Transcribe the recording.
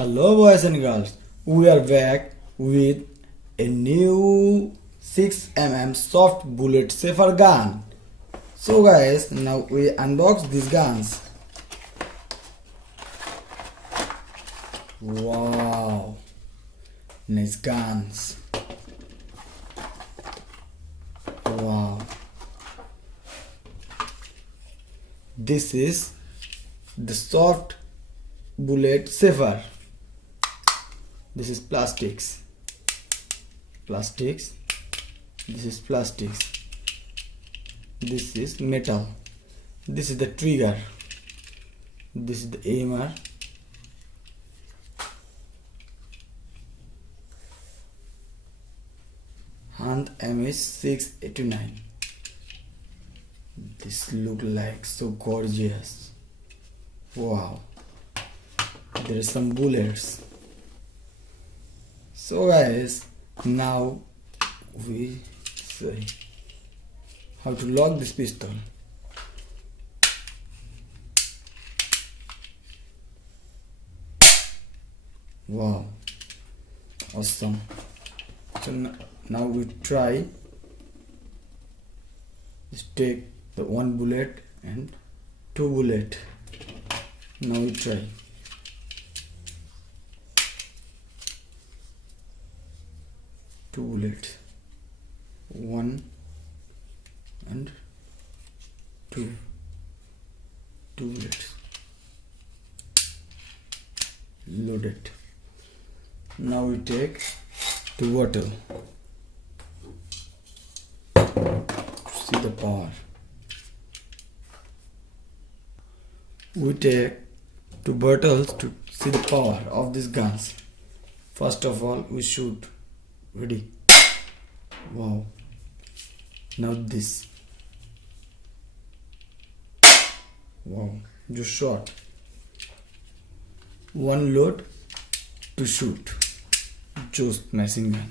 Hello boys and girls, we are back with a new 6mm soft bullet safer gun. So guys, now we unbox these guns. Wow, nice guns. Wow. This is the soft bullet safer. This is plastics. This is plastics. This is metal. This is the trigger. This is the aimer. Hand MH689. This look like so gorgeous. Wow. There are some bullets. So guys, now we see how to lock this pistol. Wow, awesome. So now we try. Just take the one bullet and two bullet. Now we try. Two bullets, one and two bullets, loaded. Now we take the bottle. See the power. We take two bottles to see the power of these guns. First of all, we shoot. Ready? Wow. Now this. Wow. Just shot. One load to shoot. Just machine gun.